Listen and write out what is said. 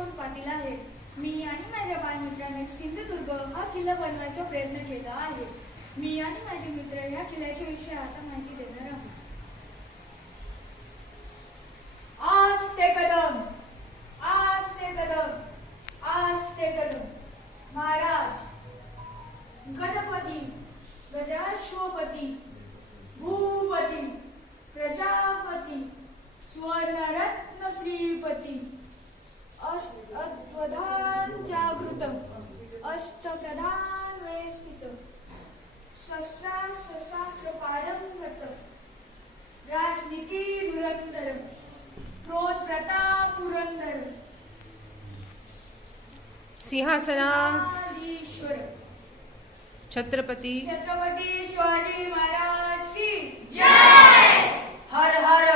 चंद्रकोन पाटील आहे. मी आणि माझ्या बालमित्राने सिंधुदुर्ग हा किल्ला बनवायचा प्रयत्न केला आहे. मी आणि माझे मित्र या किल्ल्याच्या विषयी आता माहिती देणार आहोत. आस्ते कदम, आस्ते कदम, आस्ते कदम. महाराज, गणपती, गजाश्वपती, भूपती, प्रजापती, स्वर्णरत्न श्रीपती, अष्टप्रधान जागृतम, अष्टप्रधान वयस्थितम, शस्त्रास्त्र पारंगतम, राजनीती धुरंधरम, क्रोध प्रताप पुरंदर, सिंहासनाधीश्वर छत्रपती शिवाजी महाराज की जय. हर हर